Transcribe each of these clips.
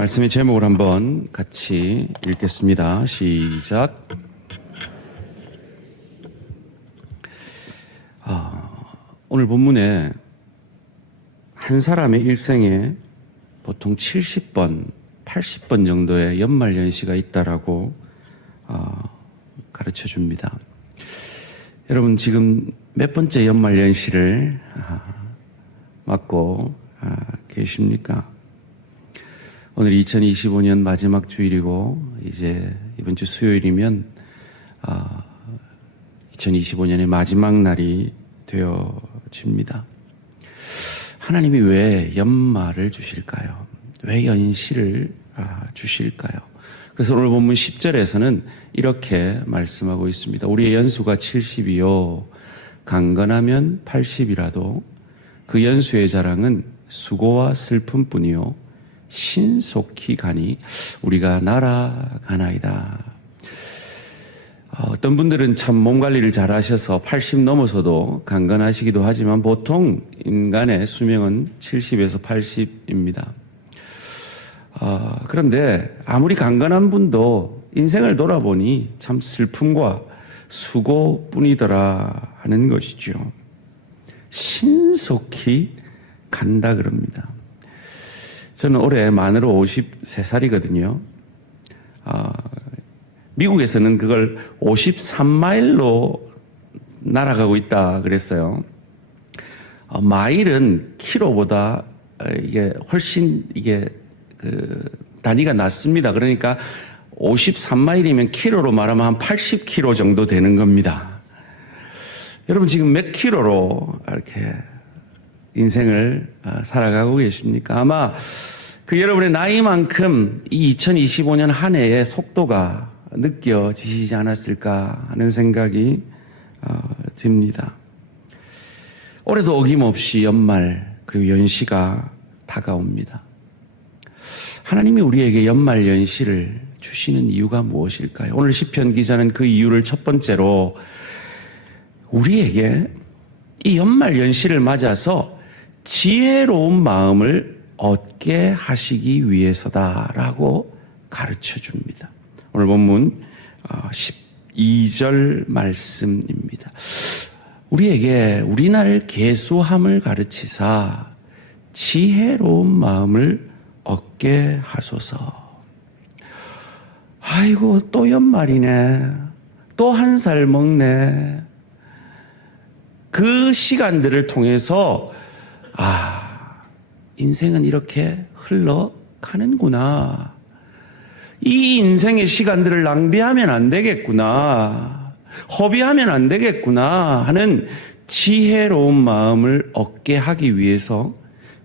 말씀의 제목을 한번 같이 읽겠습니다. 시작. 오늘 본문에 한 사람의 일생에 보통 70번, 80번 정도의 연말연시가 있다라고 가르쳐 줍니다. 여러분 지금 몇 번째 연말연시를 맞고 계십니까? 오늘 2025년 마지막 주일이고 이제 이번 주 수요일이면 2025년의 마지막 날이 되어집니다. 하나님이 왜 연말을 주실까요? 왜 연시를 주실까요? 그래서 오늘 본문 10절에서는 이렇게 말씀하고 있습니다. 우리의 연수가 70이요 강건하면 80이라도 그 연수의 자랑은 수고와 슬픔뿐이요 신속히 가니 우리가 날아가나이다. 어떤 분들은 참 몸 관리를 잘 하셔서 80 넘어서도 강건하시기도 하지만 보통 인간의 수명은 70에서 80입니다. 그런데 아무리 강건한 분도 인생을 돌아보니 참 슬픔과 수고뿐이더라 하는 것이죠. 신속히 간다 그럽니다. 저는 올해 만으로 53살이거든요. 미국에서는 그걸 53마일로 날아가고 있다 그랬어요. 마일은 키로보다 이게 훨씬 단위가 낮습니다. 그러니까 53마일이면 키로로 말하면 한 80km 정도 되는 겁니다. 여러분 지금 몇 킬로로 이렇게 인생을 살아가고 계십니까? 아마 그 여러분의 나이만큼 이 2025년 한 해의 속도가 느껴지시지 않았을까 하는 생각이 듭니다. 올해도 어김없이 연말 그리고 연시가 다가옵니다. 하나님이 우리에게 연말 연시를 주시는 이유가 무엇일까요? 오늘 시편 기자는 그 이유를 첫 번째로 우리에게 이 연말 연시를 맞아서 지혜로운 마음을 얻게 하시기 위해서다라고 가르쳐 줍니다. 오늘 본문 12절 말씀입니다. 우리에게 우리날 계수함을 가르치사 지혜로운 마음을 얻게 하소서. 아이고 또 연말이네. 또 한 살 먹네. 그 시간들을 통해서 인생은 이렇게 흘러가는구나. 이 인생의 시간들을 낭비하면 안 되겠구나. 허비하면 안 되겠구나 하는 지혜로운 마음을 얻게 하기 위해서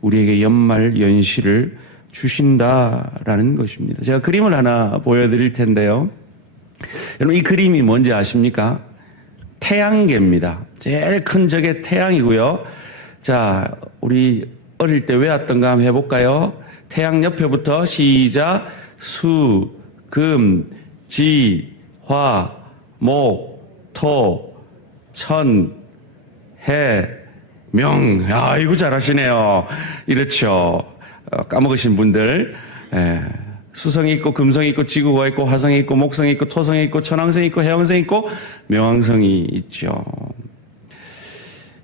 우리에게 연말 연시를 주신다라는 것입니다. 제가 그림을 하나 보여드릴 텐데요. 여러분 이 그림이 뭔지 아십니까? 태양계입니다. 제일 큰 저게 태양이고요. 자, 우리 어릴 때 외웠던가 한번 해볼까요? 태양 옆에부터 시작. 수, 금, 지, 화, 목, 토, 천, 해, 명. 아이고 잘하시네요. 이렇죠. 까먹으신 분들. 수성이 있고 금성이 있고 지구가 있고 화성이 있고 목성이 있고 토성이 있고 천왕성이 있고 해왕성이 있고 명왕성이 있죠.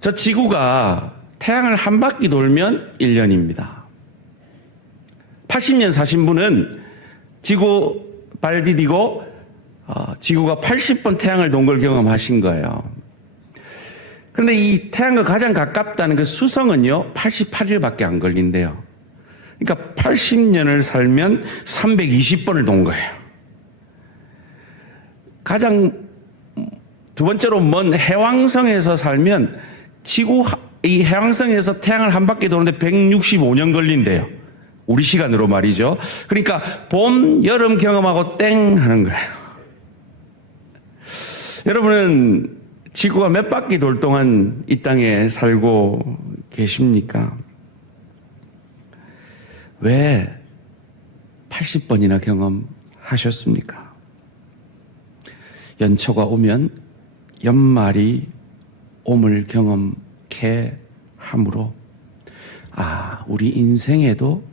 저 지구가 태양을 한 바퀴 돌면 1년입니다. 80년 사신 분은 지구 발 디디고 지구가 80번 태양을 돈 걸 경험하신 거예요. 그런데 이 태양과 가장 가깝다는 그 수성은요 88일밖에 안 걸린대요. 그러니까 80년을 살면 320번을 돈 거예요. 가장 두 번째로 먼 해왕성에서 살면 이 해왕성에서 태양을 한 바퀴 도는데 165년 걸린대요. 우리 시간으로 말이죠. 그러니까 봄, 여름 경험하고 땡 하는 거예요. 여러분은 지구가 몇 바퀴 돌 동안 이 땅에 살고 계십니까? 왜 80번이나 경험하셨습니까? 연초가 오면 연말이 옴을 경험케 함으로 우리 인생에도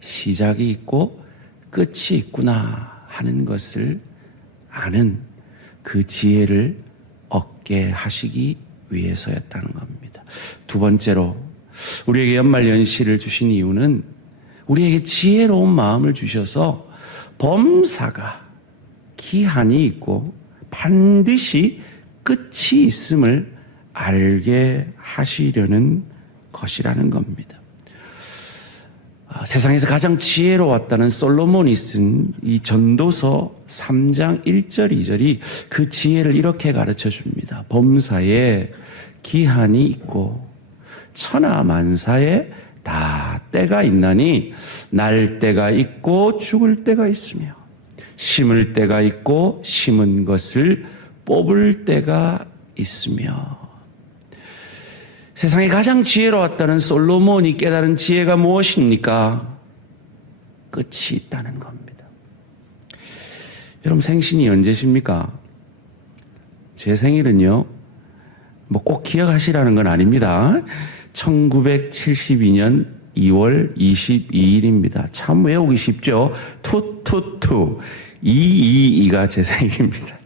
시작이 있고 끝이 있구나 하는 것을 아는 그 지혜를 얻게 하시기 위해서였다는 겁니다. 두 번째로 우리에게 연말연시를 주신 이유는 우리에게 지혜로운 마음을 주셔서 범사가 기한이 있고 반드시 끝이 있음을 알게 하시려는 것이라는 겁니다. 세상에서 가장 지혜로웠다는 솔로몬이 쓴 이 전도서 3장 1절 2절이 그 지혜를 이렇게 가르쳐 줍니다. 범사에 기한이 있고 천하만사에 다 때가 있나니 날 때가 있고 죽을 때가 있으며 심을 때가 있고 심은 것을 뽑을 때가 있으며. 세상에 가장 지혜로웠다는 솔로몬이 깨달은 지혜가 무엇입니까? 끝이 있다는 겁니다. 여러분 생신이 언제십니까? 제 생일은요, 뭐 꼭 기억하시라는 건 아닙니다. 1972년 2월 22일입니다. 참 외우기 쉽죠? 투투투 222가 제 생일입니다.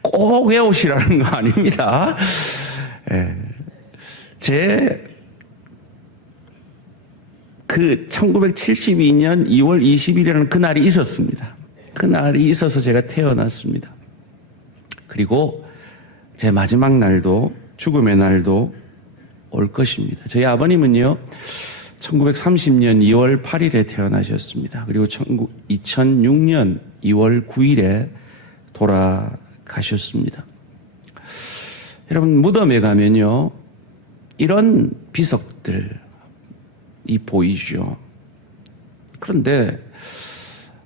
꼭 외우시라는 거 아닙니다. 제 1972년 2월 20일이라는 그날이 있었습니다. 그날이 있어서 제가 태어났습니다. 그리고 제 마지막 날도, 죽음의 날도 올 것입니다. 저희 아버님은요 1930년 2월 8일에 태어나셨습니다. 그리고 2006년 2월 9일에 돌아가셨습니다. 여러분 무덤에 가면요 이런 비석들이 보이죠. 그런데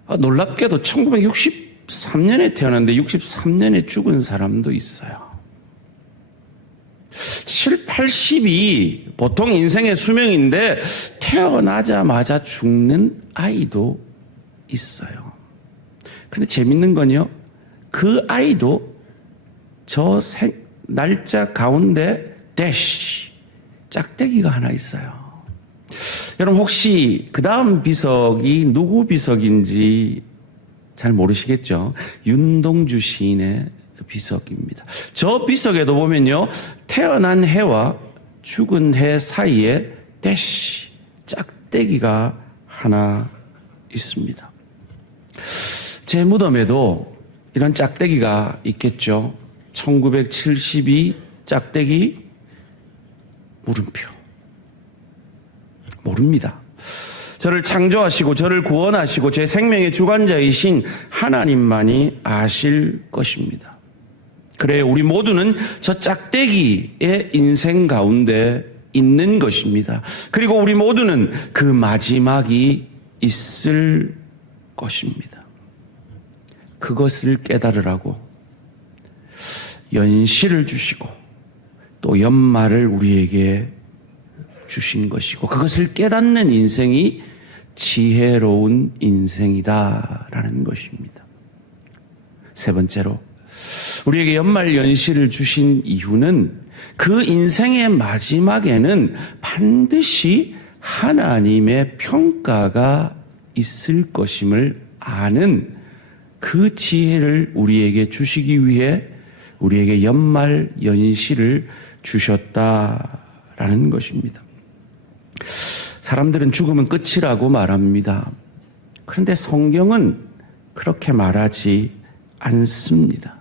놀랍게도 1963년에 태어났는데 63년에 죽은 사람도 있어요. 7, 80이 보통 인생의 수명인데 태어나자마자 죽는 아이도 있어요. 그런데 재밌는 건요, 그 아이도 저 날짜 가운데 대시 짝대기가 하나 있어요. 여러분 혹시 그 다음 비석이 누구 비석인지 잘 모르시겠죠? 윤동주 시인의 비석입니다. 저 비석에도 보면요 태어난 해와 죽은 해 사이에 대시 짝대기가 하나 있습니다. 제 무덤에도 이런 짝대기가 있겠죠. 1972 짝대기 물음표. 모릅니다. 저를 창조하시고 저를 구원하시고 제 생명의 주관자이신 하나님만이 아실 것입니다. 그래 우리 모두는 저 짝대기의 인생 가운데 있는 것입니다. 그리고 우리 모두는 그 마지막이 있을 것입니다. 그것을 깨달으라고 연시를 주시고 또 연말을 우리에게 주신 것이고 그것을 깨닫는 인생이 지혜로운 인생이다라는 것입니다. 세 번째로 우리에게 연말 연시를 주신 이유는 그 인생의 마지막에는 반드시 하나님의 평가가 있을 것임을 아는 그 지혜를 우리에게 주시기 위해 우리에게 연말 연시를 주셨다라는 것입니다. 사람들은 죽음은 끝이라고 말합니다. 그런데 성경은 그렇게 말하지 않습니다.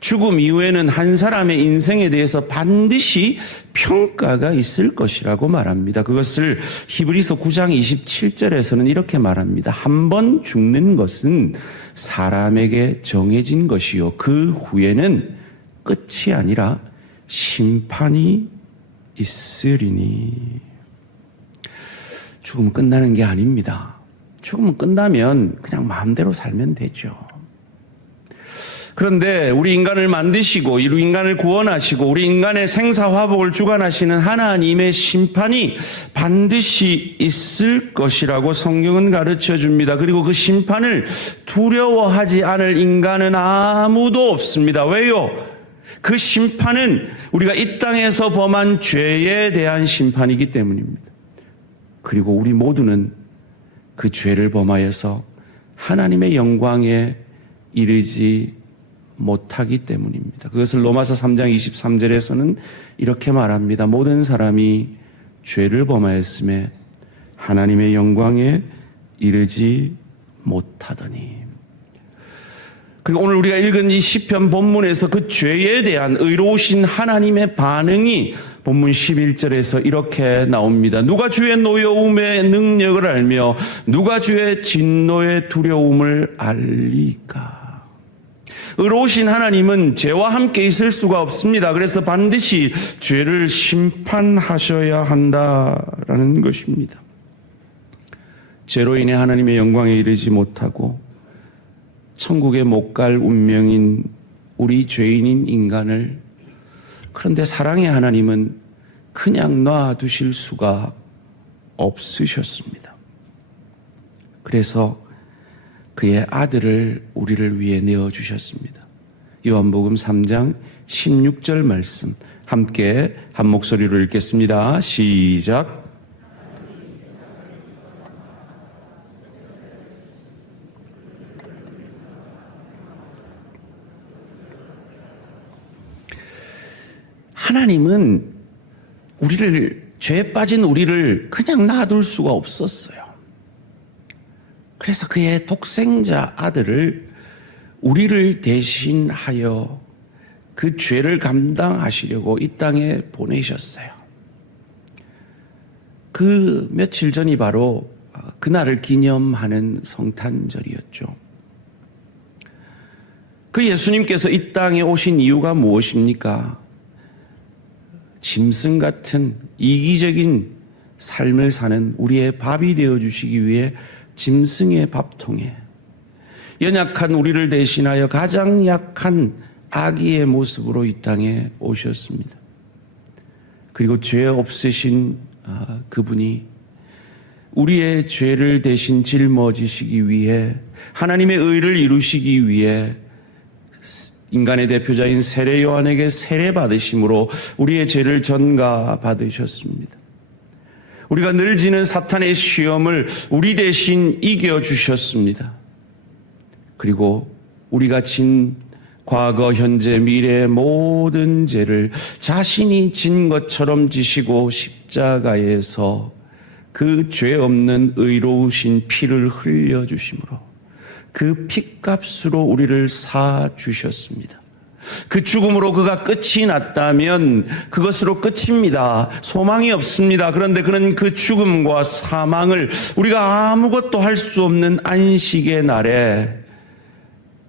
죽음 이후에는 한 사람의 인생에 대해서 반드시 평가가 있을 것이라고 말합니다. 그것을 히브리서 9장 27절에서는 이렇게 말합니다. 한 번 죽는 것은 사람에게 정해진 것이요 그 후에는 끝이 아니라 심판이 있으리니. 죽음은 끝나는 게 아닙니다. 죽음은 끝나면 그냥 마음대로 살면 되죠. 그런데 우리 인간을 만드시고 우리 인간을 구원하시고 우리 인간의 생사화복을 주관하시는 하나님의 심판이 반드시 있을 것이라고 성경은 가르쳐 줍니다. 그리고 그 심판을 두려워하지 않을 인간은 아무도 없습니다. 왜요? 그 심판은 우리가 이 땅에서 범한 죄에 대한 심판이기 때문입니다. 그리고 우리 모두는 그 죄를 범하여서 하나님의 영광에 이르지 못하기 때문입니다. 그것을 로마서 3장 23절에서는 이렇게 말합니다. 모든 사람이 죄를 범하였음에 하나님의 영광에 이르지 못하더니. 그리고 오늘 우리가 읽은 이 시편 본문에서 그 죄에 대한 의로우신 하나님의 반응이 본문 11절에서 이렇게 나옵니다. 누가 주의 노여움의 능력을 알며 누가 주의 진노의 두려움을 알리까. 의로우신 하나님은 죄와 함께 있을 수가 없습니다. 그래서 반드시 죄를 심판하셔야 한다라는 것입니다. 죄로 인해 하나님의 영광에 이르지 못하고 천국에 못 갈 운명인 우리 죄인인 인간을, 그런데 사랑의 하나님은 그냥 놔두실 수가 없으셨습니다. 그래서 그의 아들을 우리를 위해 내어주셨습니다. 요한복음 3장 16절 말씀 함께 한 목소리로 읽겠습니다. 시작. 하나님은 죄에 빠진 우리를 그냥 놔둘 수가 없었어요. 그래서 그의 독생자 아들을 우리를 대신하여 그 죄를 감당하시려고 이 땅에 보내셨어요. 그 며칠 전이 바로 그날을 기념하는 성탄절이었죠. 그 예수님께서 이 땅에 오신 이유가 무엇입니까? 짐승 같은 이기적인 삶을 사는 우리의 밥이 되어주시기 위해 짐승의 밥통에 연약한 우리를 대신하여 가장 약한 아기의 모습으로 이 땅에 오셨습니다. 그리고 죄 없으신 그분이 우리의 죄를 대신 짊어지시기 위해 하나님의 의를 이루시기 위해 인간의 대표자인 세례 요한에게 세례 받으심으로 우리의 죄를 전가 받으셨습니다. 우리가 늘 지는 사탄의 시험을 우리 대신 이겨주셨습니다. 그리고 우리가 진 과거, 현재, 미래의 모든 죄를 자신이 진 것처럼 지시고 십자가에서 그 죄 없는 의로우신 피를 흘려주심으로 그 핏값으로 우리를 사주셨습니다. 그 죽음으로 그가 끝이 났다면 그것으로 끝입니다. 소망이 없습니다. 그런데 그는 그 죽음과 사망을 우리가 아무것도 할 수 없는 안식의 날에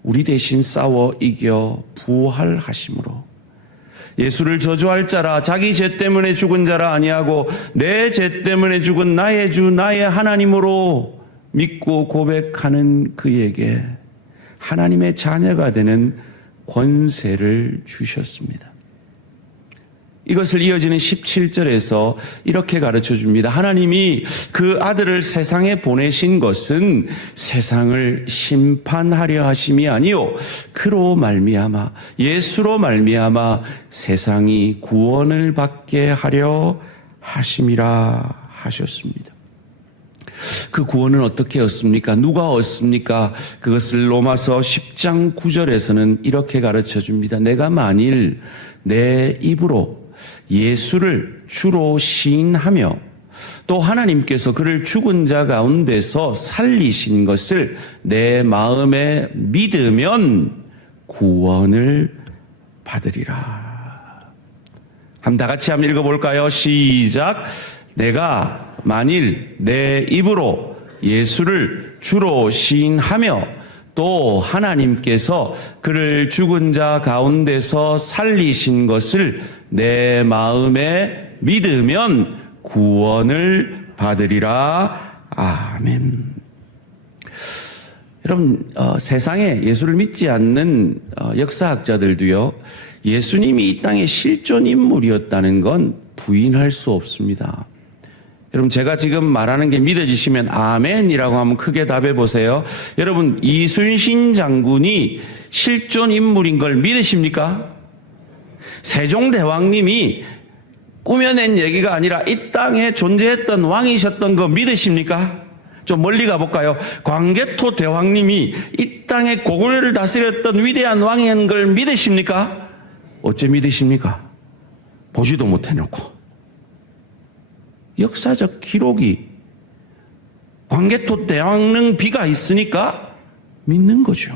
우리 대신 싸워 이겨 부활하심으로 예수를 저주할 자라, 자기 죄 때문에 죽은 자라 아니하고 내 죄 때문에 죽은 나의 주 나의 하나님으로 믿고 고백하는 그에게 하나님의 자녀가 되는 권세를 주셨습니다. 이것을 이어지는 17절에서 이렇게 가르쳐 줍니다. 하나님이 그 아들을 세상에 보내신 것은 세상을 심판하려 하심이 아니요 그로 말미암아 예수로 말미암아 세상이 구원을 받게 하려 하심이라 하셨습니다. 그 구원은 어떻게 얻습니까? 누가 얻습니까? 그것을 로마서 10장 9절에서는 이렇게 가르쳐 줍니다. 내가 만일 내 입으로 예수를 주로 시인하며 또 하나님께서 그를 죽은 자 가운데서 살리신 것을 내 마음에 믿으면 구원을 받으리라. 한번 다 같이 한번 읽어볼까요? 시작. 내가 만일 내 입으로 예수를 주로 시인하며 또 하나님께서 그를 죽은 자 가운데서 살리신 것을 내 마음에 믿으면 구원을 받으리라. 아멘. 여러분, 세상에 예수를 믿지 않는 역사학자들도요, 예수님이 이 땅의 실존 인물이었다는 건 부인할 수 없습니다. 여러분, 제가 지금 말하는 게 믿어지시면 아멘이라고 하면 크게 답해 보세요. 여러분, 이순신 장군이 실존 인물인 걸 믿으십니까? 세종대왕님이 꾸며낸 얘기가 아니라 이 땅에 존재했던 왕이셨던 거 믿으십니까? 좀 멀리 가볼까요? 광개토 대왕님이 이 땅에 고구려를 다스렸던 위대한 왕인 걸 믿으십니까? 어째 믿으십니까? 보지도 못해놓고. 역사적 기록이 광개토 대왕릉 비가 있으니까 믿는 거죠.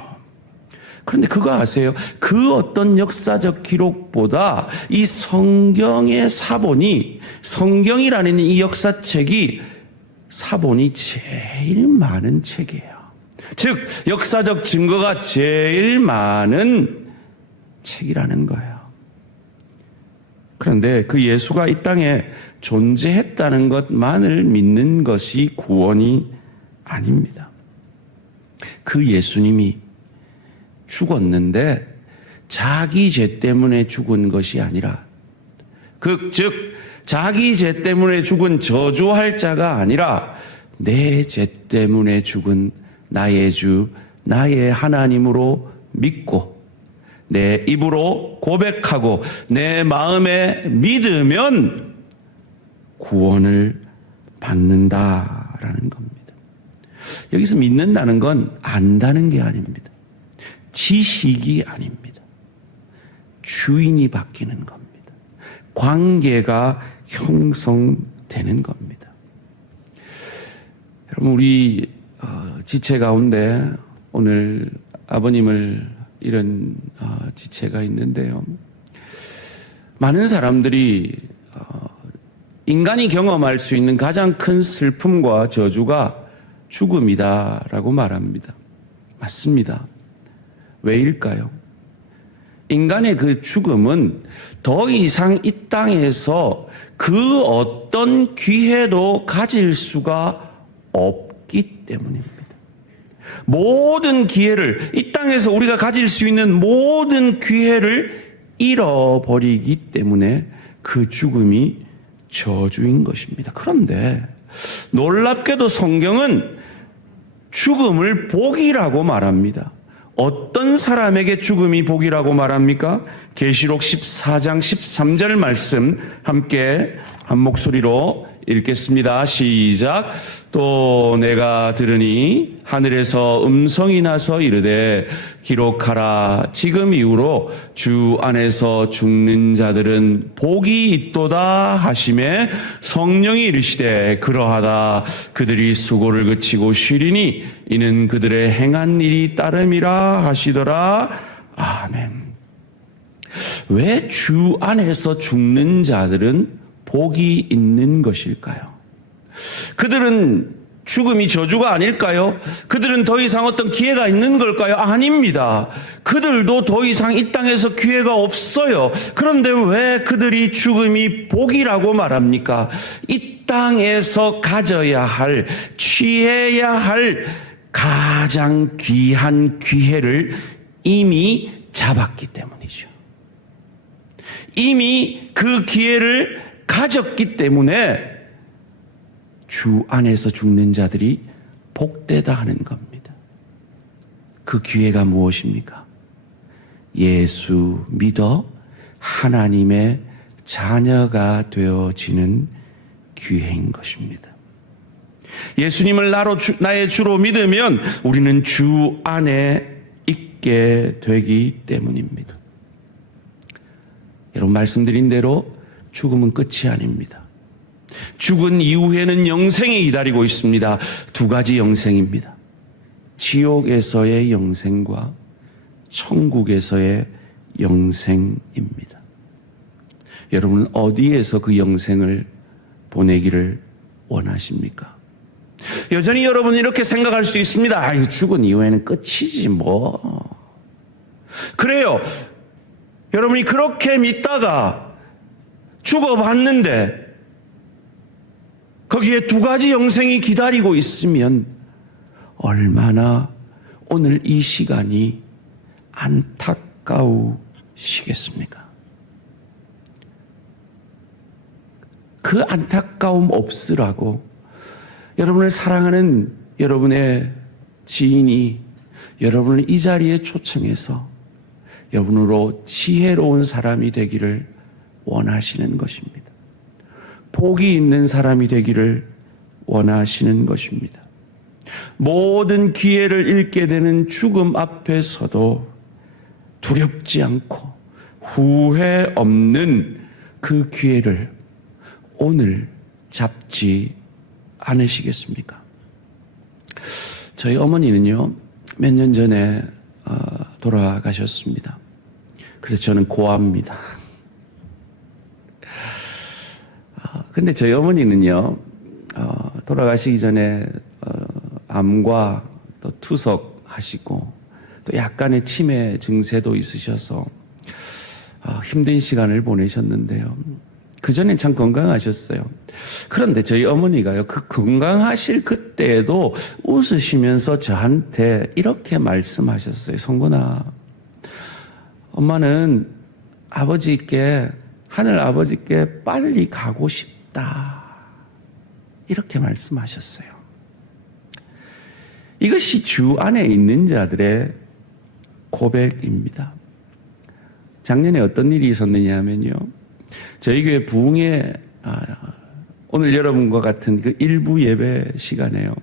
그런데 그거 아세요? 그 어떤 역사적 기록보다 이 성경의 사본이, 성경이라는 이 역사책이 사본이 제일 많은 책이에요. 즉 역사적 증거가 제일 많은 책이라는 거예요. 그런데 그 예수가 이 땅에 존재했다는 것만을 믿는 것이 구원이 아닙니다. 그 예수님이 죽었는데 자기 죄 때문에 죽은 것이 아니라, 즉 자기 죄 때문에 죽은 저주할 자가 아니라 내 죄 때문에 죽은 나의 주, 나의 하나님으로 믿고 내 입으로 고백하고 내 마음에 믿으면 구원을 받는다라는 겁니다. 여기서 믿는다는 건 안다는 게 아닙니다. 지식이 아닙니다. 주인이 바뀌는 겁니다. 관계가 형성되는 겁니다. 여러분, 우리 지체 가운데 오늘 아버님을 잃은 지체가 있는데요. 많은 사람들이 인간이 경험할 수 있는 가장 큰 슬픔과 저주가 죽음이다라고 말합니다. 맞습니다. 왜일까요? 인간의 그 죽음은 더 이상 이 땅에서 그 어떤 기회도 가질 수가 없기 때문입니다. 모든 기회를, 이 땅에서 우리가 가질 수 있는 모든 기회를 잃어버리기 때문에 그 죽음이 저주인 것입니다. 그런데 놀랍게도 성경은 죽음을 복이라고 말합니다. 어떤 사람에게 죽음이 복이라고 말합니까? 계시록 14장 13절 말씀 함께 한 목소리로 읽겠습니다. 시작. 또 내가 들으니 하늘에서 음성이 나서 이르되 기록하라. 지금 이후로 주 안에서 죽는 자들은 복이 있도다 하시매 성령이 이르시되 그러하다. 그들이 수고를 그치고 쉬리니 이는 그들의 행한 일이 따름이라 하시더라. 아멘. 왜 주 안에서 죽는 자들은 복이 있는 것일까요? 그들은 죽음이 저주가 아닐까요? 그들은 더 이상 어떤 기회가 있는 걸까요? 아닙니다. 그들도 더 이상 이 땅에서 기회가 없어요. 그런데 왜 그들이 죽음이 복이라고 말합니까? 이 땅에서 가져야 할, 취해야 할 가장 귀한 기회를 이미 잡았기 때문이죠. 이미 그 기회를 가졌기 때문에 주 안에서 죽는 자들이 복되다 하는 겁니다. 그 기회가 무엇입니까? 예수 믿어 하나님의 자녀가 되어지는 기회인 것입니다. 예수님을 나의 주로 믿으면 우리는 주 안에 있게 되기 때문입니다. 여러분, 말씀드린 대로 죽음은 끝이 아닙니다. 죽은 이후에는 영생이 기다리고 있습니다. 두 가지 영생입니다. 지옥에서의 영생과 천국에서의 영생입니다. 여러분은 어디에서 그 영생을 보내기를 원하십니까? 여전히 여러분은 이렇게 생각할 수 있습니다. 아유, 죽은 이후에는 끝이지 뭐. 그래요. 여러분이 그렇게 믿다가 죽어봤는데 거기에 두 가지 영생이 기다리고 있으면 얼마나 오늘 이 시간이 안타까우시겠습니까? 그 안타까움 없으라고 여러분을 사랑하는 여러분의 지인이 여러분을 이 자리에 초청해서 여러분으로 지혜로운 사람이 되기를 원하시는 것입니다. 복이 있는 사람이 되기를 원하시는 것입니다. 모든 기회를 잃게 되는 죽음 앞에서도 두렵지 않고 후회 없는 그 기회를 오늘 잡지 않으시겠습니까? 저희 어머니는요, 몇 년 전에 돌아가셨습니다. 그래서 저는 고아입니다. 근데 저희 어머니는요, 돌아가시기 전에 암과 또 투석하시고 또 약간의 치매 증세도 있으셔서 힘든 시간을 보내셨는데요. 그전엔 참 건강하셨어요. 그런데 저희 어머니가요, 그 건강하실 그때에도 웃으시면서 저한테 이렇게 말씀하셨어요. 성곤아, 엄마는 아버지께, 하늘 아버지께 빨리 가고 싶다. 이렇게 말씀하셨어요. 이것이 주 안에 있는 자들의 고백입니다. 작년에 어떤 일이 있었느냐 하면요, 저희 교회 부흥회 오늘 여러분과 같은 그 일부 예배 시간에요,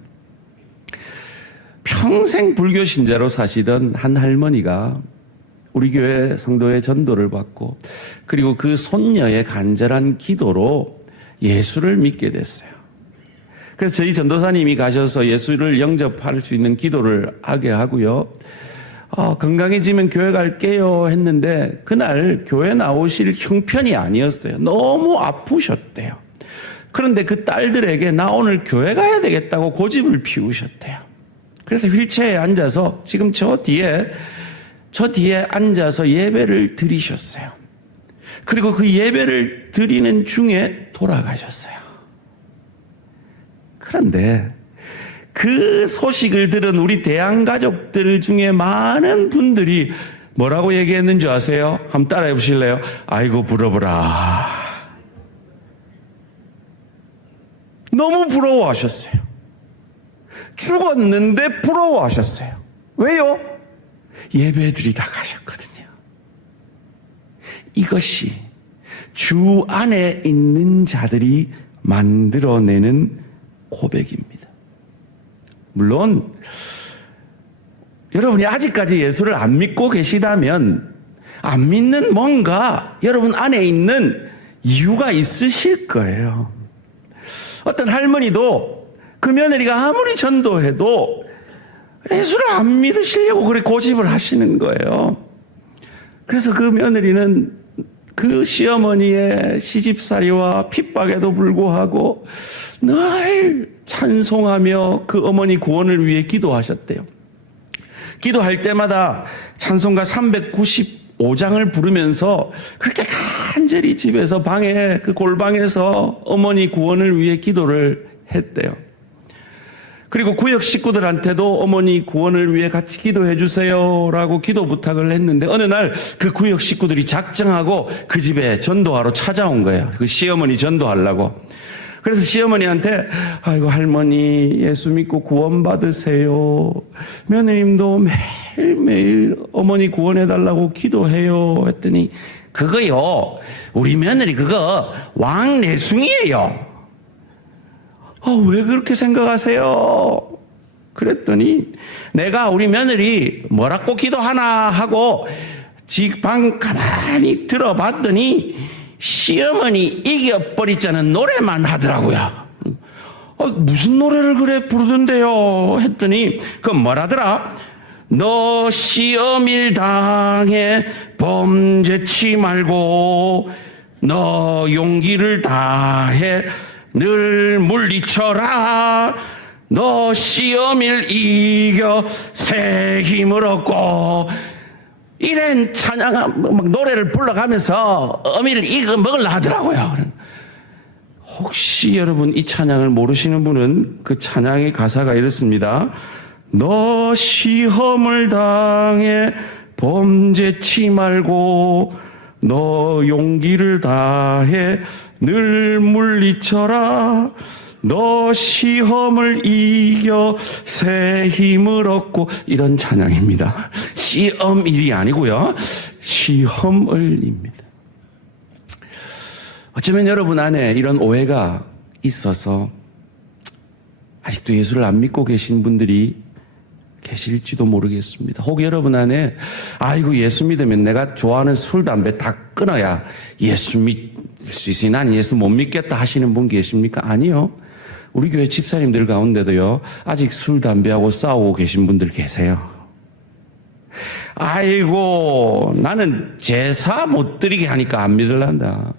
평생 불교 신자로 사시던 한 할머니가 우리 교회 성도의 전도를 받고 그리고 그 손녀의 간절한 기도로 예수를 믿게 됐어요. 그래서 저희 전도사님이 가셔서 예수를 영접할 수 있는 기도를 하게 하고요, 건강해지면 교회 갈게요 했는데 그날 교회 나오실 형편이 아니었어요. 너무 아프셨대요. 그런데 그 딸들에게 나 오늘 교회 가야 되겠다고 고집을 피우셨대요. 그래서 휠체어에 앉아서 지금 저 뒤에 앉아서 예배를 드리셨어요. 그리고 그 예배를 드리는 중에 돌아가셨어요. 그런데 그 소식을 들은 우리 대한 가족들 중에 많은 분들이 뭐라고 얘기했는 줄 아세요? 한번 따라해 보실래요? 아이고 부러워라. 너무 부러워하셨어요. 죽었는데 부러워하셨어요. 왜요? 예배드리다 가셨거든요. 이것이 주 안에 있는 자들이 만들어내는 고백입니다. 물론 여러분이 아직까지 예수를 안 믿고 계시다면 안 믿는 뭔가 여러분 안에 있는 이유가 있으실 거예요. 어떤 할머니도 그 며느리가 아무리 전도해도 예수를 안 믿으시려고 그렇게 고집을 하시는 거예요. 그래서 그 며느리는 그 시어머니의 시집살이와 핍박에도 불구하고 늘 찬송하며 그 어머니 구원을 위해 기도하셨대요. 기도할 때마다 찬송가 395장을 부르면서 그렇게 간절히 집에서 방에 그 골방에서 어머니 구원을 위해 기도를 했대요. 그리고 구역 식구들한테도 어머니 구원을 위해 같이 기도해 주세요라고 기도 부탁을 했는데 어느 날 그 구역 식구들이 작정하고 그 집에 전도하러 찾아온 거예요. 그 시어머니 전도하려고. 그래서 시어머니한테 아이고 할머니 예수 믿고 구원 받으세요. 며느님도 매일매일 어머니 구원해달라고 기도해요 했더니 그거요 우리 며느리 그거 왕내숭이에요. 왜 그렇게 생각하세요? 그랬더니 내가 우리 며느리 뭐라고 기도하나 하고 방 가만히 들어봤더니 시어머니 이겨버리자는 노래만 하더라고요. 무슨 노래를 그래 부르던데요? 했더니 그건 뭐라더라? 너 시험일 당해 범죄치 말고 너 용기를 다해 늘 물리쳐라. 너 시험일 이겨 새 힘을 얻고 이런 찬양 노래를 불러가면서 어미를 이겨 먹으려 하더라고요. 혹시 여러분 이 찬양을 모르시는 분은 그 찬양의 가사가 이렇습니다. 너 시험을 당해 범죄치 말고 너 용기를 다해 늘 물리쳐라. 너 시험을 이겨 새 힘을 얻고 이런 찬양입니다. 시험일이 아니고요. 시험을입니다. 어쩌면 여러분 안에 이런 오해가 있어서 아직도 예수를 안 믿고 계신 분들이 계실지도 모르겠습니다. 혹 여러분 안에 아이고 예수 믿으면 내가 좋아하는 술, 담배 다 끊어야 예수 믿을 수 있으니 난 예수 못 믿겠다 하시는 분 계십니까? 아니요. 우리 교회 집사님들 가운데도요. 아직 술, 담배하고 싸우고 계신 분들 계세요. 아이고 나는 제사 못 드리게 하니까 안 믿을란다.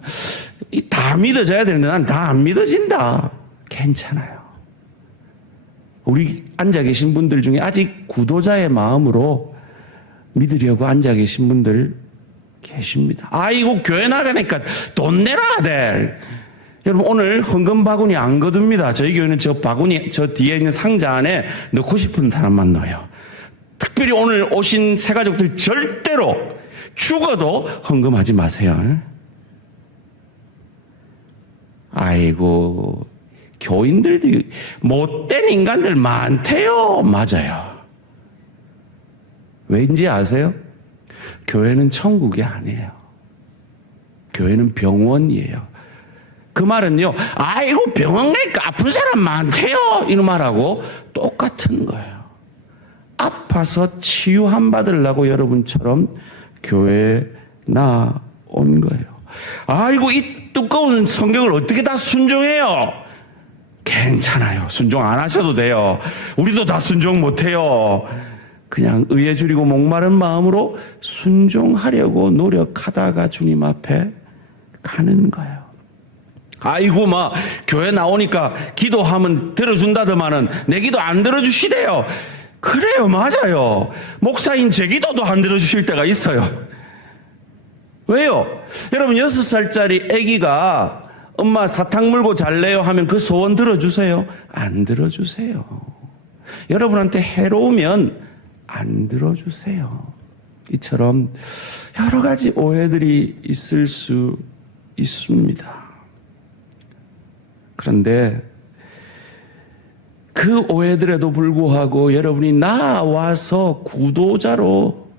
다 믿어져야 되는데 난 다 안 믿어진다. 괜찮아요. 우리 앉아 계신 분들 중에 아직 구도자의 마음으로 믿으려고 앉아 계신 분들 계십니다. 아이고 교회 나가니까 돈 내라 아들. 여러분 오늘 헌금 바구니 안 거둡니다. 저희 교회는 저 바구니 저 뒤에 있는 상자 안에 넣고 싶은 사람만 넣어요. 특별히 오늘 오신 새가족들 절대로 죽어도 헌금하지 마세요. 아이고 교인들도 못된 인간들 많대요. 맞아요. 왠지 아세요? 교회는 천국이 아니에요. 교회는 병원이에요. 그 말은요, 아이고 병원 가니까 아픈 사람 많대요. 이런 말하고 똑같은 거예요. 아파서 치유 안 받으려고 여러분처럼 교회에 나온 거예요. 아이고 이 두꺼운 성경을 어떻게 다 순종해요? 괜찮아요. 순종 안 하셔도 돼요. 우리도 다 순종 못해요. 그냥 의에 줄이고 목마른 마음으로 순종하려고 노력하다가 주님 앞에 가는 거예요. 아이고 막 교회 나오니까 기도하면 들어준다더만은 내 기도 안 들어주시대요. 그래요, 맞아요. 목사인 제 기도도 안 들어주실 때가 있어요. 왜요? 여러분 6살짜리 아기가 엄마 사탕 물고 잘래요 하면 그 소원 들어주세요? 안 들어주세요. 여러분한테 해로우면 안 들어주세요. 이처럼 여러 가지 오해들이 있을 수 있습니다. 그런데 그 오해들에도 불구하고 여러분이 나와서 구도자로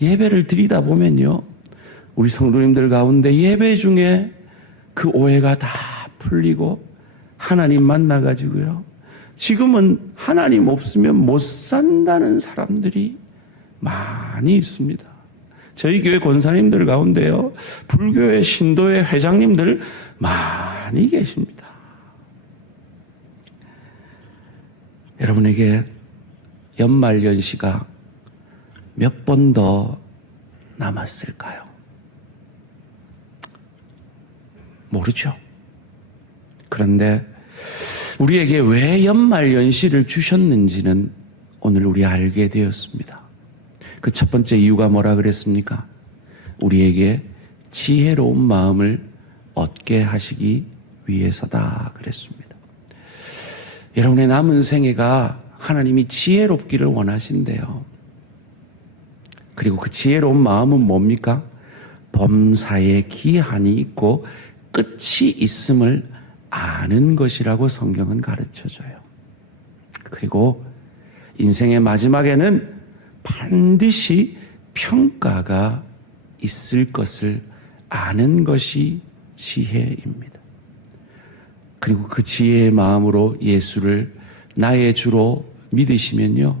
예배를 드리다 보면요, 우리 성도님들 가운데 예배 중에 그 오해가 다 풀리고 하나님 만나가지고요, 지금은 하나님 없으면 못 산다는 사람들이 많이 있습니다. 저희 교회 권사님들 가운데요, 불교의 신도의 회장님들 많이 계십니다. 여러분에게 연말연시가 몇 번 더 남았을까요? 모르죠. 그런데 우리에게 왜 연말연시를 주셨는지는 오늘 우리 알게 되었습니다. 그 첫 번째 이유가 뭐라 그랬습니까? 우리에게 지혜로운 마음을 얻게 하시기 위해서다 그랬습니다. 여러분의 남은 생애가 하나님이 지혜롭기를 원하신대요. 그리고 그 지혜로운 마음은 뭡니까? 범사에 기한이 있고 끝이 있음을 아는 것이라고 성경은 가르쳐줘요. 그리고 인생의 마지막에는 반드시 평가가 있을 것을 아는 것이 지혜입니다. 그리고 그 지혜의 마음으로 예수를 나의 주로 믿으시면요,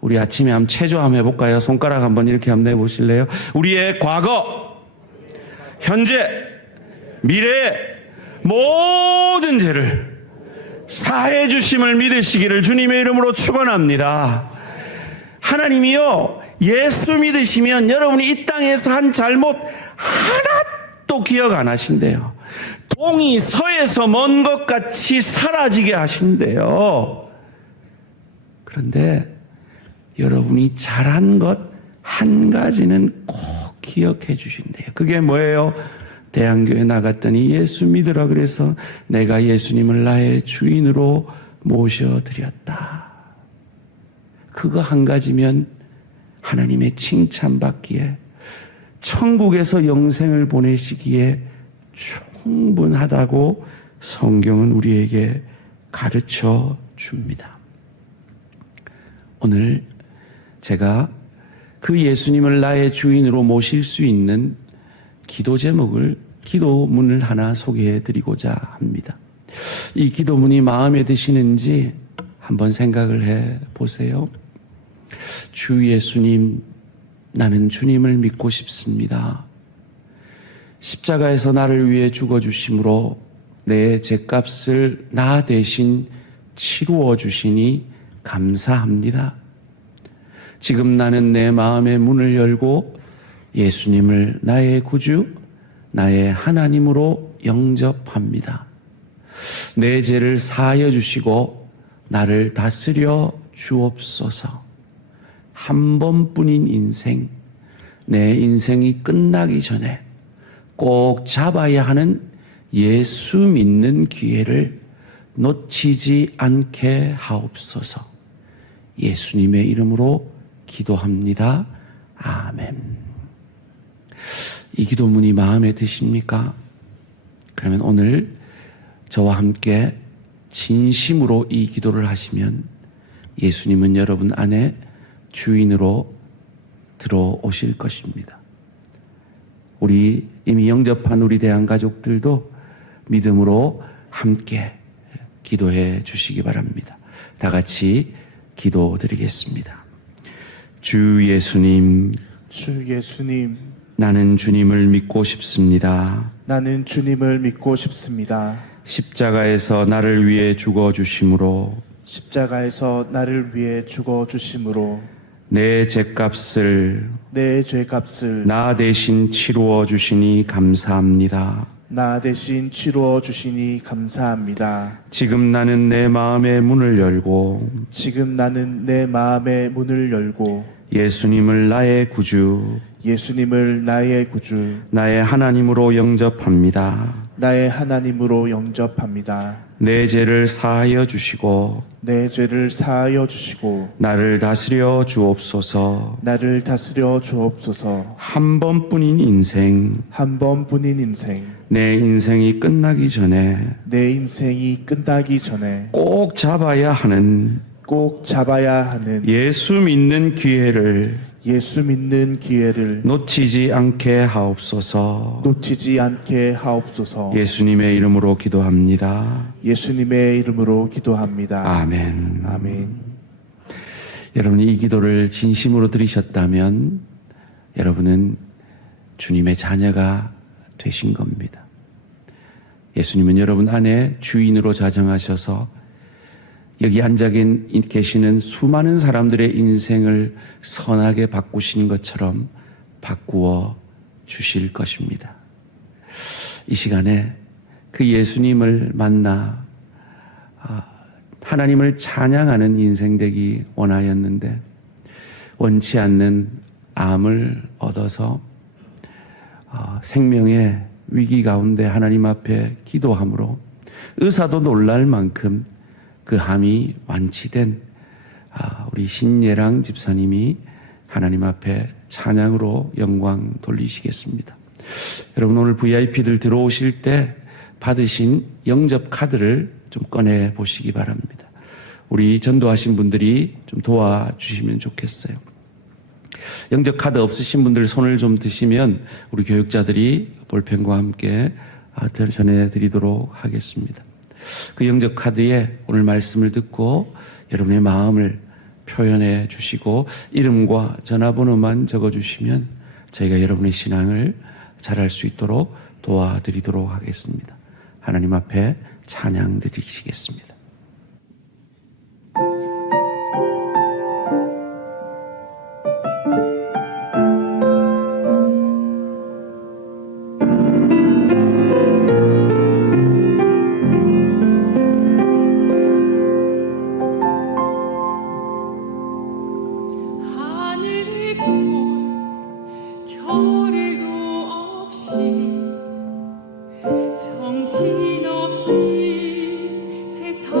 우리 아침에 한번 체조 한번 해볼까요? 손가락 한번 이렇게 한번 내보실래요? 우리의 과거, 현재, 미래의 모든 죄를 사해 주심을 믿으시기를 주님의 이름으로 축원합니다. 하나님이요, 예수 믿으시면 여러분이 이 땅에서 한 잘못 하나도 기억 안 하신대요. 동이 서에서 먼 것 같이 사라지게 하신대요. 그런데 여러분이 잘한 것 한 가지는 꼭 기억해 주신대요. 그게 뭐예요? 대한교회 나갔더니 예수 믿으라 그래서 내가 예수님을 나의 주인으로 모셔드렸다. 그거 한 가지면 하나님의 칭찬받기에, 천국에서 영생을 보내시기에 충분하다고 성경은 우리에게 가르쳐 줍니다. 오늘 제가 그 예수님을 나의 주인으로 모실 수 있는 기도 제목을, 기도문을 하나 소개해 드리고자 합니다. 이 기도문이 마음에 드시는지 한번 생각을 해 보세요. 주 예수님, 나는 주님을 믿고 싶습니다. 십자가에서 나를 위해 죽어주심으로 내 죄값을 나 대신 치루어 주시니 감사합니다. 지금 나는 내 마음의 문을 열고 예수님을 나의 구주, 나의 하나님으로 영접합니다. 내 죄를 사하여 주시고 나를 다스려 주옵소서. 한 번뿐인 인생, 내 인생이 끝나기 전에 꼭 잡아야 하는 예수 믿는 기회를 놓치지 않게 하옵소서. 예수님의 이름으로 기도합니다. 아멘. 이 기도문이 마음에 드십니까? 그러면 오늘 저와 함께 진심으로 이 기도를 하시면 예수님은 여러분 안에 주인으로 들어오실 것입니다. 우리 이미 영접한 우리 대한가족들도 믿음으로 함께 기도해 주시기 바랍니다. 다 같이 기도드리겠습니다. 주 예수님, 주 예수님, 나는 주님을 믿고 싶습니다. 나는 주님을 믿고 싶습니다. 십자가에서 나를 위해 죽어주심으로 십자가에서 나를 위해 죽어주심으로 내 죄값을 내 죄값을 나 대신 치루어 주시니 감사합니다. 나 대신 치루어 주시니 감사합니다. 지금 나는 내 마음의 문을 열고 지금 나는 내 마음의 문을 열고 예수님을 나의 구주, 예수님을 나의 구주, 나의 하나님으로 영접합니다. 나의 하나님으로 영접합니다. 내 죄를 사하여 주시고 내 죄를 사하여 주시고 나를 다스려 주옵소서. 나를 다스려 주옵소서. 한 번뿐인 인생, 한 번뿐인 인생, 내 인생이 끝나기 전에 내 인생이 끝나기 전에 꼭 잡아야 하는 꼭 잡아야 하는 예수 믿는 기회를 예수 믿는 기회를 놓치지 않게 하옵소서. 놓치지 않게 하옵소서. 예수님의 이름으로 기도합니다. 예수님의 이름으로 기도합니다. 아멘. 아멘. 여러분이 이 기도를 진심으로 들으셨다면 여러분은 주님의 자녀가 되신 겁니다. 예수님은 여러분 안에 주인으로 자정하셔서 여기 앉아 계시는 수많은 사람들의 인생을 선하게 바꾸신 것처럼 바꾸어 주실 것입니다. 이 시간에 그 예수님을 만나 하나님을 찬양하는 인생 되기 원하였는데 원치 않는 암을 얻어서 생명의 위기 가운데 하나님 앞에 기도함으로 의사도 놀랄 만큼 그 암이 완치된 우리 신예랑 집사님이 하나님 앞에 찬양으로 영광 돌리시겠습니다. 여러분 오늘 VIP들 들어오실 때 받으신 영접 카드를 좀 꺼내 보시기 바랍니다. 우리 전도하신 분들이 좀 도와주시면 좋겠어요. 영접 카드 없으신 분들 손을 좀 드시면 우리 교육자들이 볼펜과 함께 전해드리도록 하겠습니다. 그 영접 카드에 오늘 말씀을 듣고 여러분의 마음을 표현해 주시고 이름과 전화번호만 적어주시면 저희가 여러분의 신앙을 잘할 수 있도록 도와드리도록 하겠습니다. 하나님 앞에 찬양 드리시겠습니다. 하늘을 볼 겨를도 없이 정신없이 세상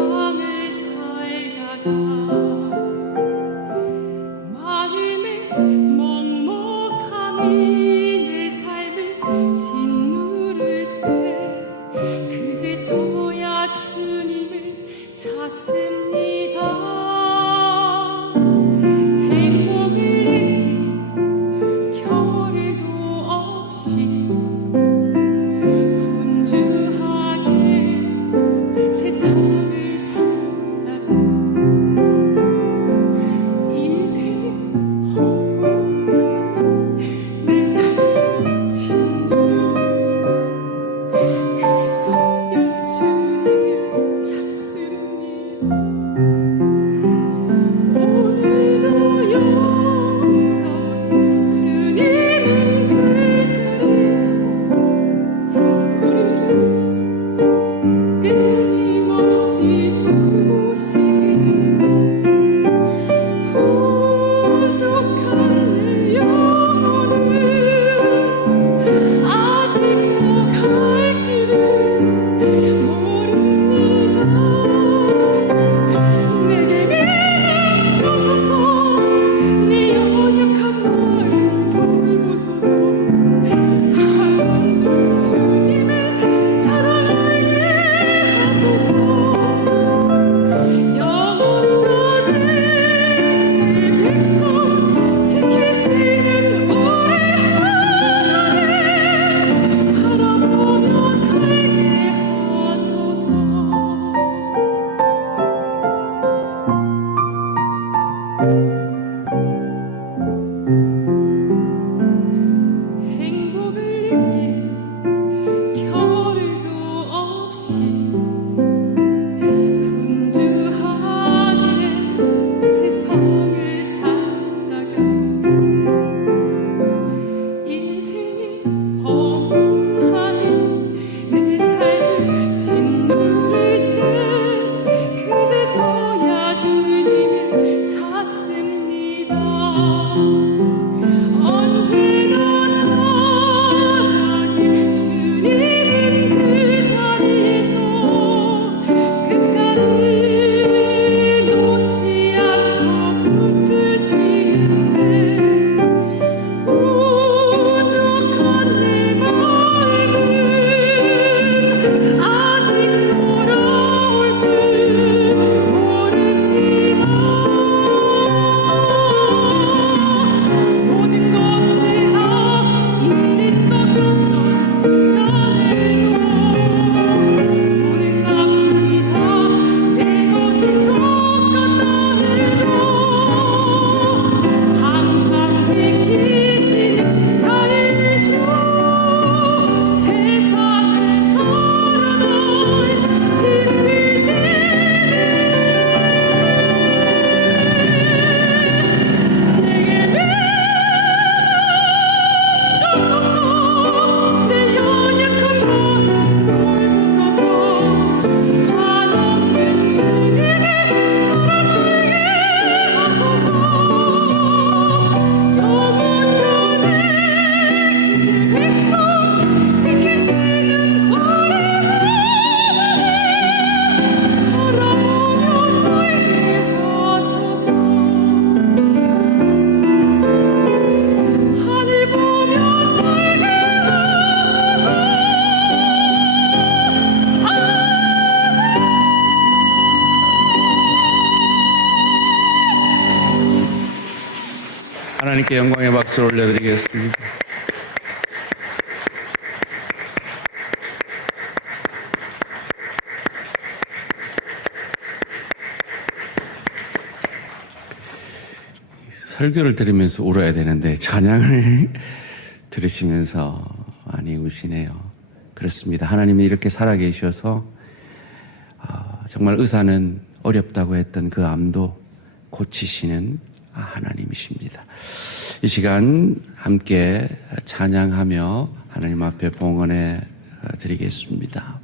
하나님께 영광의 박수를 올려드리겠습니다. 설교를 들으면서 울어야 되는데 찬양을 들으시면서 많이 우시네요. 그렇습니다. 하나님이 이렇게 살아계셔서 정말 의사는 어렵다고 했던 그 암도 고치시는 하나님이십니다. 이 시간 함께 찬양하며 하나님 앞에 봉헌해 드리겠습니다.